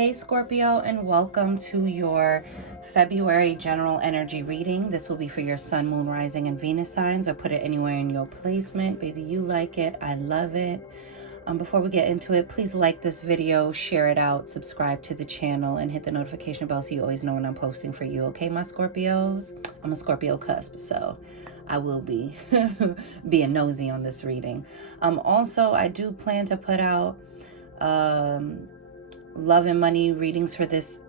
Hey Scorpio, and welcome to your February general energy reading. This will be for your sun, moon, rising, and Venus signs, or put it anywhere in your placement. Baby, you like it. I love it. Before we get into it, please like this video, share it out, subscribe to the channel, and hit the notification bell so you always know when I'm posting for you. Okay, my Scorpios? I'm a Scorpio cusp, so I will be being nosy on this reading. Also, I do plan to put out love and money readings for this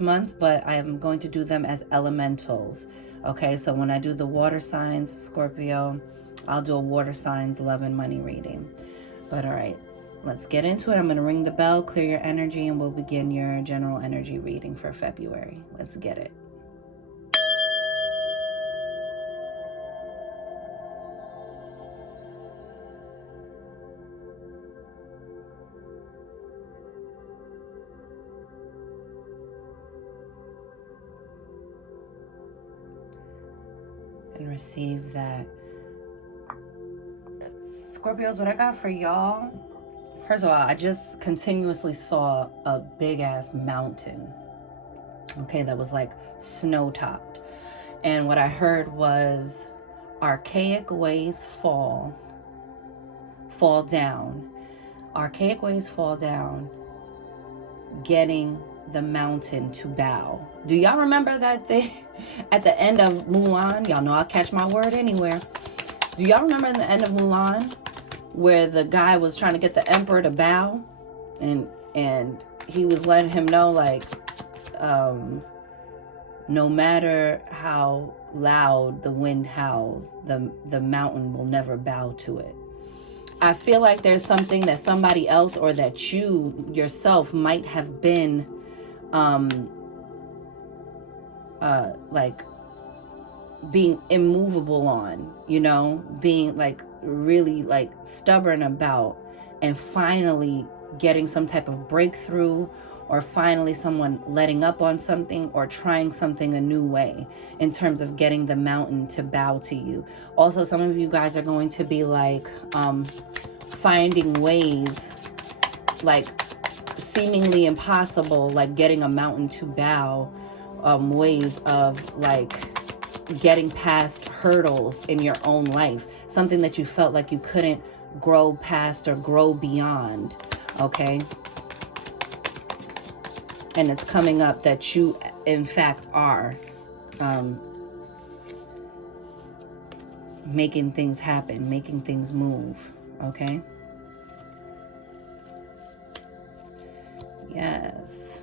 month, but I am going to do them as elementals. Okay, so when I do the water signs, Scorpio, I'll do a water signs love and money reading. But all right, let's get into it. I'm going to ring the bell, clear your energy, and we'll begin your general energy reading for February. Let's get it. And receive that. Scorpios, what I got for y'all, first of all, I just continuously saw a big ass mountain, okay, that was like snow topped. And what I heard was archaic ways fall down. Archaic ways fall down, getting the mountain to bow. Do y'all remember that thing at the end of Mulan? Y'all know I'll catch my word anywhere. Do y'all remember at the end of Mulan where the guy was trying to get the emperor to bow, and he was letting him know, like, no matter how loud the wind howls, the mountain will never bow to it. I feel like there's something that somebody else or that you yourself might have been like being immovable on, you know, being like really like stubborn about, and finally getting some type of breakthrough, or finally someone letting up on something, or trying something a new way in terms of getting the mountain to bow to you. Also, some of you guys are going to be like finding ways, like seemingly impossible, like getting a mountain to bow, ways of like getting past hurdles in your own life, something that you felt like you couldn't grow past or grow beyond, okay? And it's coming up that you in fact are making things happen, making things move, okay? Yes.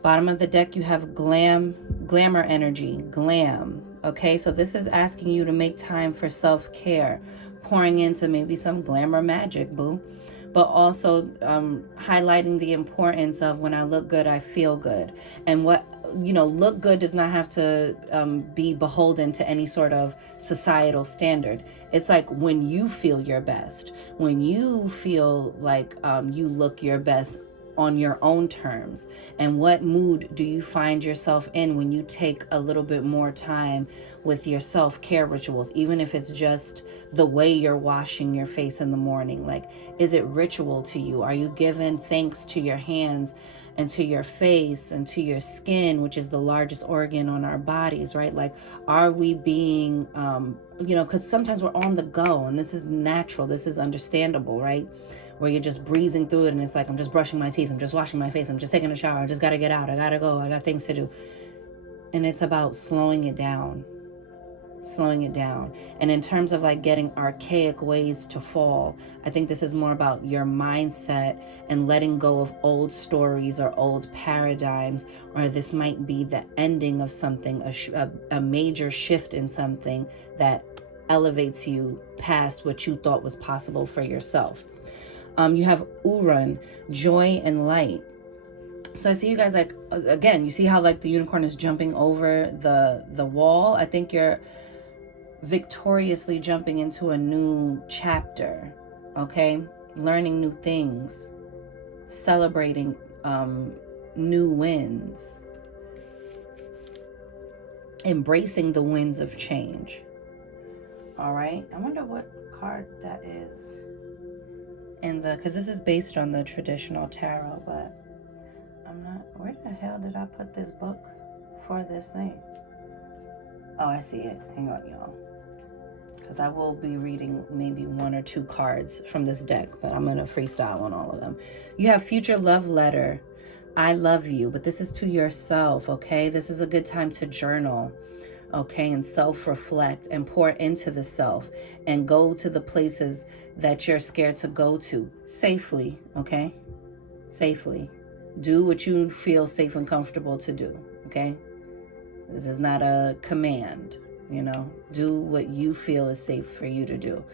Bottom of the deck, you have glamour energy, glam. Okay, so this is asking you to make time for self-care, pouring into maybe some glamour magic, boo. But also highlighting the importance of when I look good, I feel good. And what, you know, look good does not have to be beholden to any sort of societal standard. It's like when you feel your best, when you feel like you look your best on your own terms. And what mood do you find yourself in when you take a little bit more time with your self-care rituals, even if it's just the way you're washing your face in the morning? Like, is it ritual to you? Are you giving thanks to your hands and to your face and to your skin, which is the largest organ on our bodies, right? Like, are we being, you know, because sometimes we're on the go, and this is natural, this is understandable, right? Where you're just breezing through it, and it's like, I'm just brushing my teeth, I'm just washing my face, I'm just taking a shower, I just gotta get out, I gotta go, I got things to do. And it's about slowing it down. And in terms of like getting archaic ways to fall, I think this is more about your mindset and letting go of old stories or old paradigms, or this might be the ending of something, a major shift in something that elevates you past what you thought was possible for yourself. You have Uran, joy and light. So I see you guys, like, again, you see how like the unicorn is jumping over the wall? I think you're victoriously jumping into a new chapter, okay? Learning new things, celebrating new wins, embracing the winds of change. All right, I wonder what card that is. in the, because this is based on the traditional tarot, but I'm not, where the hell did I put this book for this thing? Oh, I see it. Hang on, y'all. Because I will be reading maybe 1 or 2 cards from this deck, but I'm going to freestyle on all of them. You have future love letter. I love you, but this is to yourself, okay? This is a good time to journal, okay, and self-reflect and pour into the self and go to the places that you're scared to go to safely, okay? Safely. Do what you feel safe and comfortable to do, okay? This is not a command, you know. Do what you feel is safe for you to do,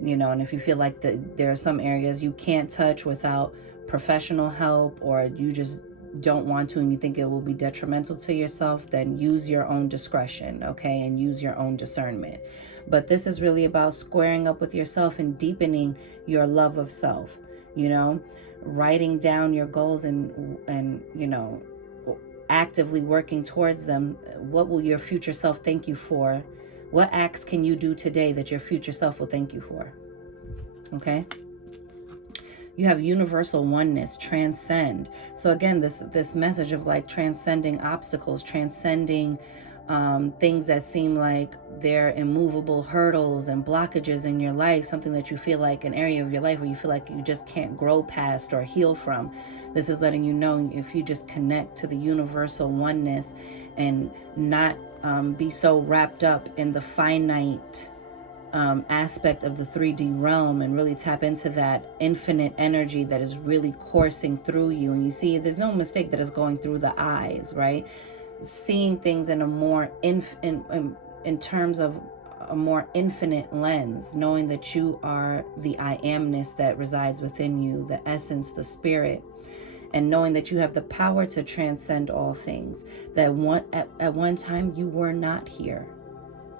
you know. And if you feel like there are some areas you can't touch without professional help, or you just don't want to and you think it will be detrimental to yourself, then use your own discretion, okay, and use your own discernment. But this is really about squaring up with yourself and deepening your love of self, you know, writing down your goals and you know, actively working towards them. What will your future self thank you for? What acts can you do today that your future self will thank you for? Okay. You have universal oneness, transcend. So again, this message of like transcending obstacles, transcending things that seem like they're immovable hurdles and blockages in your life, something that you feel like an area of your life where you feel like you just can't grow past or heal from. This is letting you know, if you just connect to the universal oneness and not be so wrapped up in the finite aspect of the 3D realm and really tap into that infinite energy that is really coursing through you. And you see, there's no mistake that is going through the eyes, right? Seeing things in a more in terms of a more infinite lens, knowing that you are the I amness that resides within you, the essence, the spirit, and knowing that you have the power to transcend all things. That at one time you were not here,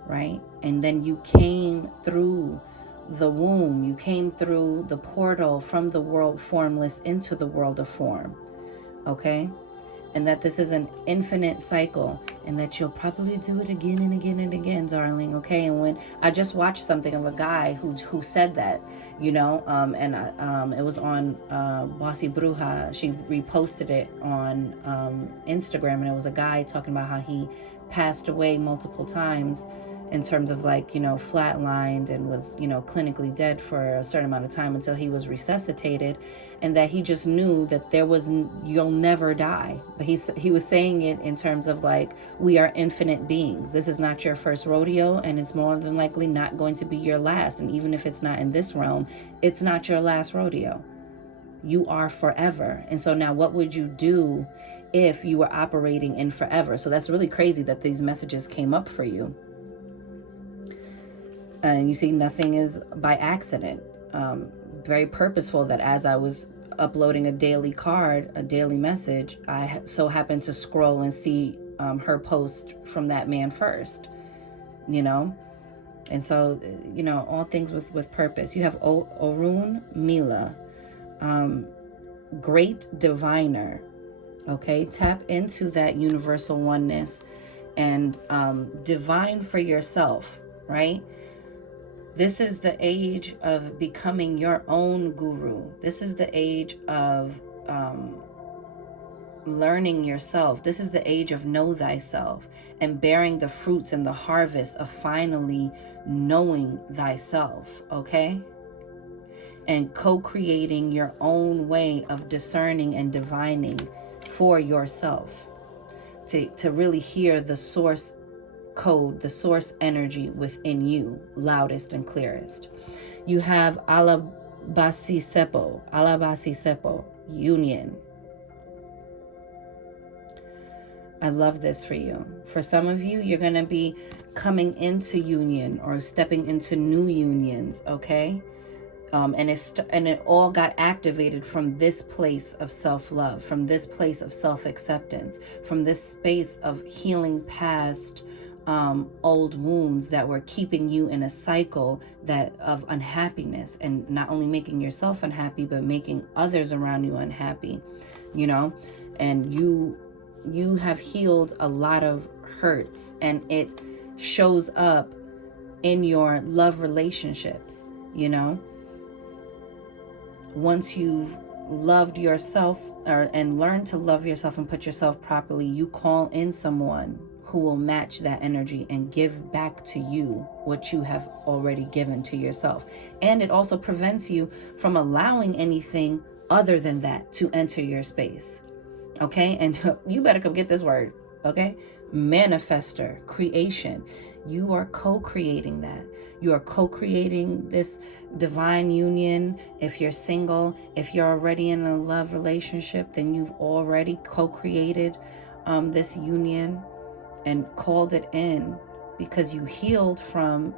right? And then you came through the womb, you came through the portal from the world formless into the world of form, okay? And that this is an infinite cycle, and that you'll probably do it again and again and again, darling, okay? And when I just watched something of a guy who said that, you know, and it was on Bossy Bruja. She reposted it on Instagram, and it was a guy talking about how he passed away multiple times in terms of like, you know, flatlined and was, you know, clinically dead for a certain amount of time until he was resuscitated, and that he just knew that you'll never die. But he was saying it in terms of like, we are infinite beings. This is not your first rodeo, and it's more than likely not going to be your last. And even if it's not in this realm, it's not your last rodeo. You are forever. And so now what would you do if you were operating in forever? So that's really crazy that these messages came up for you. And you see, nothing is by accident. Very purposeful that as I was uploading a daily card, a daily message, I so happened to scroll and see her post from that man first, you know? And so, you know, all things with purpose. You have Orun Mila, great diviner, okay? Tap into that universal oneness and divine for yourself, right? This is the age of becoming your own guru. This is the age of learning yourself. This is the age of know thyself and bearing the fruits and the harvest of finally knowing thyself, okay? And co-creating your own way of discerning and divining for yourself, to really hear the source code, the source energy within you, loudest and clearest. You have Alabasi Sepo, union. I love this for you. For some of you, you're going to be coming into union or stepping into new unions, okay? And it all got activated from this place of self-love, from this place of self-acceptance, from this space of healing past old wounds that were keeping you in a cycle of unhappiness, and not only making yourself unhappy, but making others around you unhappy, you know? And you have healed a lot of hurts, and it shows up in your love relationships, you know? Once you've loved yourself and learned to love yourself and put yourself properly, you call in someone who will match that energy and give back to you what you have already given to yourself. And it also prevents you from allowing anything other than that to enter your space. Okay? And you better come get this word. Okay? Manifester, creation. You are co-creating that. You are co-creating this divine union. If you're single, if you're already in a love relationship, then you've already co-created this union and called it in because you healed from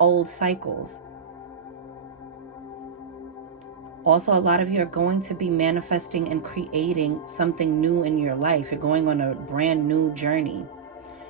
old cycles. Also, a lot of you are going to be manifesting and creating something new in your life. You're going on a brand new journey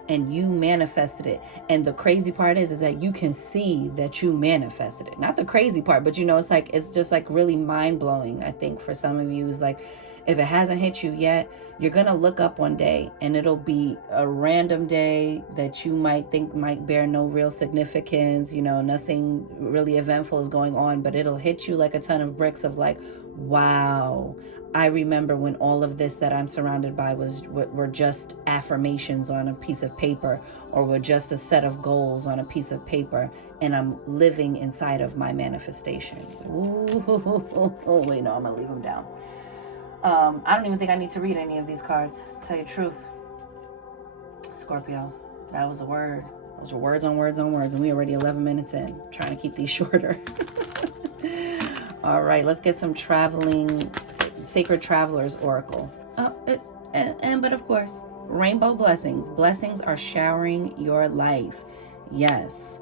and you manifested it. And the crazy part is that you can see that you manifested it. Not the crazy part, but it's just like really mind blowing. I think for some of you is like, if it hasn't hit you yet, you're going to look up one day and it'll be a random day that you might think might bear no real significance. Nothing really eventful is going on, but it'll hit you like a ton of bricks of like, wow, I remember when all of this that I'm surrounded by were just affirmations on a piece of paper, or were just a set of goals on a piece of paper, and I'm living inside of my manifestation. Ooh, wait, no, I'm gonna leave them down. I don't even think I need to read any of these cards, to tell you the truth. Scorpio, that was a word. Those were words on words on words, and we already 11 minutes in. I'm trying to keep these shorter. All right, let's get some Sacred Travelers Oracle. But of course, rainbow blessings. Blessings are showering your life. Yes,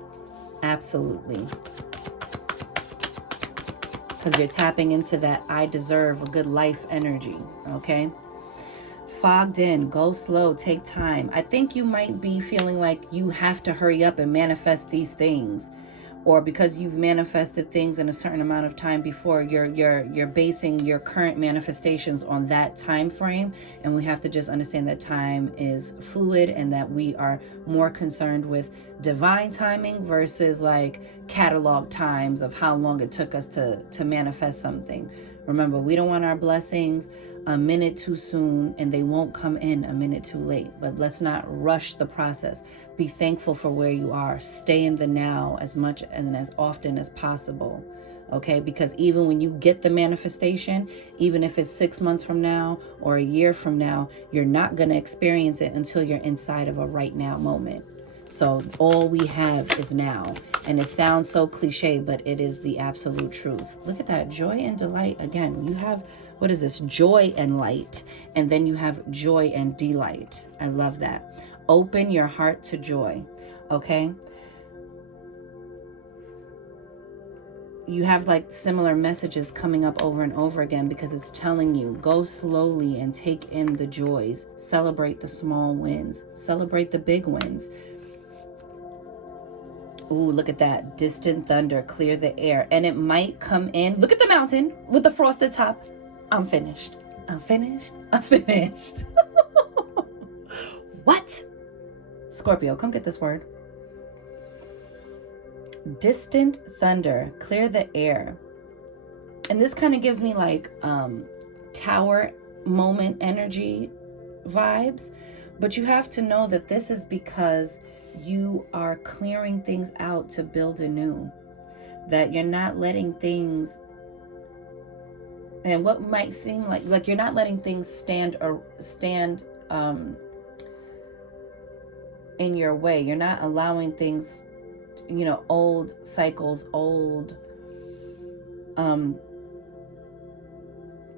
absolutely. Because you're tapping into that I deserve a good life energy, okay? Fogged in, go slow, take time. I think you might be feeling like you have to hurry up and manifest these things, or because you've manifested things in a certain amount of time before, you're basing your current manifestations on that time frame. And we have to just understand that time is fluid, and that we are more concerned with divine timing versus like catalog times of how long it took us to manifest something. Remember, we don't want our blessings a minute too soon, and they won't come in a minute too late. But let's not rush the process. Be thankful for where you are. Stay in the now as much and as often as possible. Okay? Because even when you get the manifestation, even if it's 6 months from now or a year from now, you're not going to experience it until you're inside of a right now moment. So all we have is now. And it sounds so cliche, but it is the absolute truth. Look at that. Joy and delight. Again, you have, what is this? Joy and light. And then you have joy and delight. I love that. Open your heart to joy. Okay? You have like similar messages coming up over and over again, because it's telling you, go slowly and take in the joys. Celebrate the small wins. Celebrate the big wins. Ooh, look at that. Distant thunder, clear the air. And it might come in. Look at the mountain with the frosted top. I'm finished. I'm finished. I'm finished. What? Scorpio, come get this word. Distant thunder, clear the air. And this kind of gives me like tower moment energy vibes. But you have to know that this is because you are clearing things out to build anew. That you're not letting things, and what might seem like you're not letting things stand in your way. You're not allowing things, old cycles, old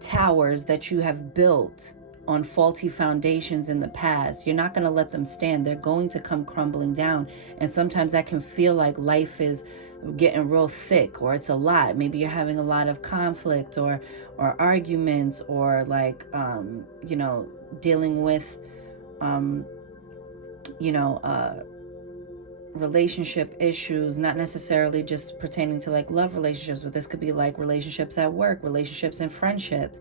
towers that you have built on faulty foundations in the past. You're not going to let them stand. They're going to come crumbling down. And sometimes that can feel like life is getting real thick, or it's a lot. Maybe you're having a lot of conflict or arguments, or like dealing with relationship issues, not necessarily just pertaining to like love relationships, but this could be like relationships at work, relationships and friendships,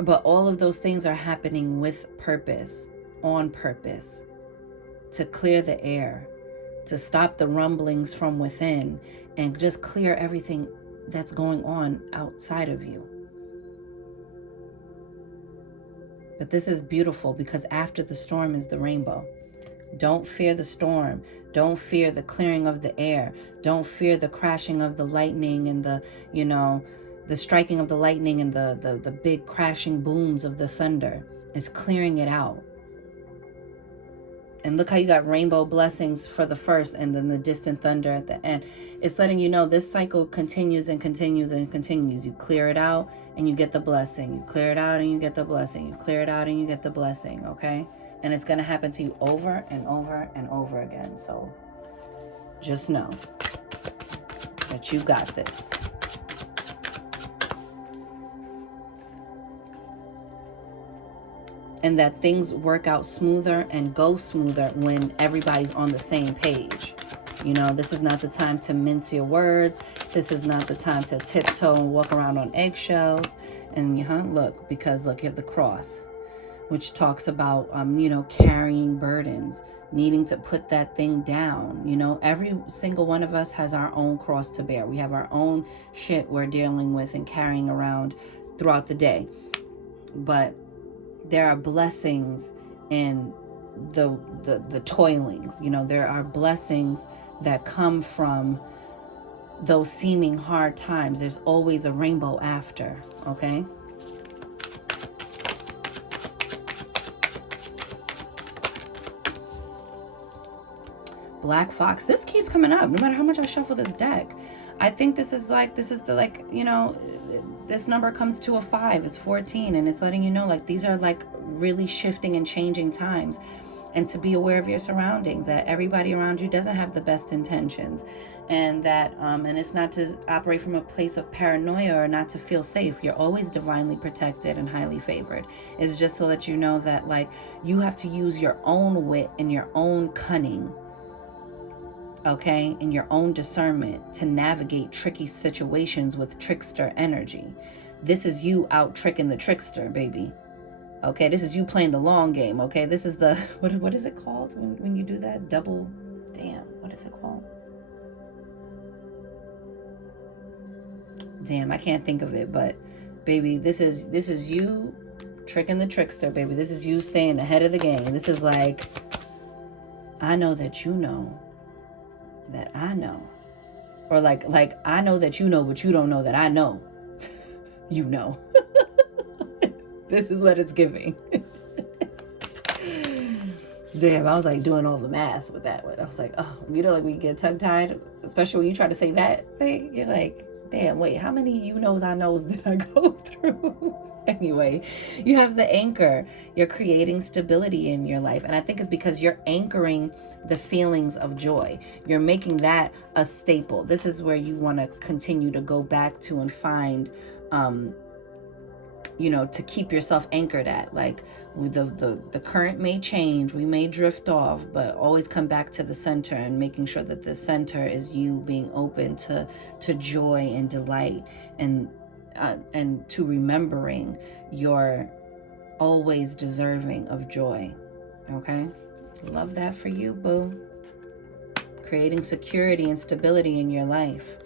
but all of those things are happening with purpose, on purpose, to clear the air, to stop the rumblings from within and just clear everything that's going on outside of you. But this is beautiful because after the storm is the rainbow. Don't fear the storm. Don't fear the clearing of the air. Don't fear the crashing of the lightning and the, the striking of the lightning and the big crashing booms of the thunder. It's clearing it out. And look how you got rainbow blessings for the first and then the distant thunder at the end. It's letting you know this cycle continues and continues and continues. You clear it out and you get the blessing. You clear it out and you get the blessing. You clear it out and you get the blessing, okay? And it's going to happen to you over and over and over again. So just know that you got this. And that things work out smoother and go smoother when everybody's on the same page. This is not the time to mince your words. This is not the time to tiptoe and walk around on eggshells. And look, because look, you have the cross, which talks about, carrying burdens, needing to put that thing down. Every single one of us has our own cross to bear. We have our own shit we're dealing with and carrying around throughout the day. But there are blessings in the toilings. There are blessings that come from those seeming hard times. There's always a rainbow after, okay? Black Fox. This keeps coming up no matter how much I shuffle this deck. I think this is this number comes to a 5. It's 14, and it's letting you know these are really shifting and changing times, and to be aware of your surroundings, that everybody around you doesn't have the best intentions, and that and it's not to operate from a place of paranoia or not to feel safe. You're always divinely protected and highly favored. It's just to let you know that you have to use your own wit and your own cunning, okay, and your own discernment to navigate tricky situations with trickster energy. This is you out tricking the trickster, baby. Okay, this is you playing the long game, okay? This is the, what is it called when you do that? Double, damn, what is it called? Damn, I can't think of it, but baby, this is you tricking the trickster, baby. This is you staying ahead of the game. This is I know that you know that I know, or I know that you know, but you don't know that I know. You know. This is what it's giving. Damn, I was doing all the math with that one. I was when you get tongue tied, especially when you try to say that thing, you're damn, wait, how many you knows I knows did I go through? Anyway, you have the anchor. You're creating stability in your life. And I think it's because you're anchoring the feelings of joy. You're making that a staple. This is where you want to continue to go back to and find, to keep yourself anchored at. The current may change, we may drift off, but always come back to the center and making sure that the center is you being open to joy and delight, and to remembering you're always deserving of joy. Okay? Love that for you, boo. Creating security and stability in your life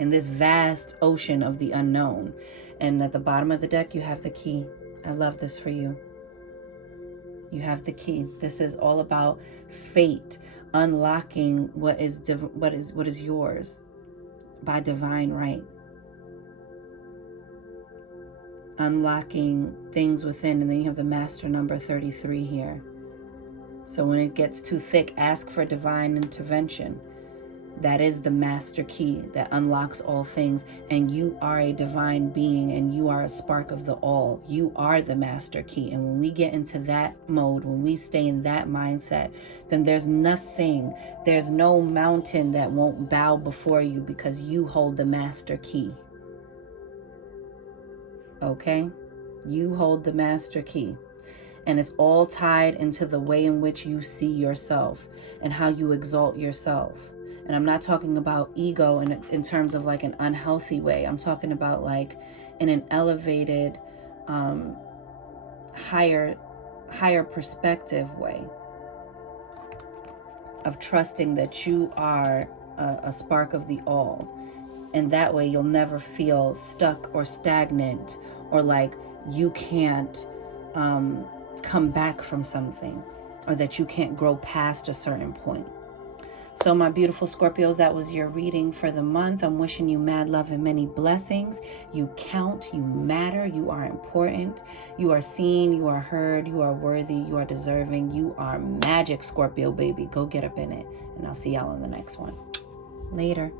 in this vast ocean of the unknown. And at the bottom of the deck, you have the key. I love this for you. You have the key. This is all about fate, unlocking what is yours by divine right. Unlocking things within, and then you have the master number 33 here. So when it gets too thick, ask for divine intervention. That is the master key that unlocks all things, and you are a divine being, and you are a spark of the all. You are the master key, and when we get into that mode, when we stay in that mindset, then there's no mountain that won't bow before you, because you hold the master key. Okay? You hold the master key. And it's all tied into the way in which you see yourself and how you exalt yourself. And I'm not talking about ego in terms of an unhealthy way. I'm talking about in an elevated, higher perspective way. of trusting that you are a spark of the all. And that way you'll never feel stuck or stagnant, or like you can't come back from something, or that you can't grow past a certain point. So my beautiful Scorpios, that was your reading for the month. I'm wishing you mad love and many blessings. You count, you matter, you are important, you are seen, you are heard, you are worthy, you are deserving, you are magic, Scorpio baby. Go get up in it. And I'll see y'all in the next one. Later.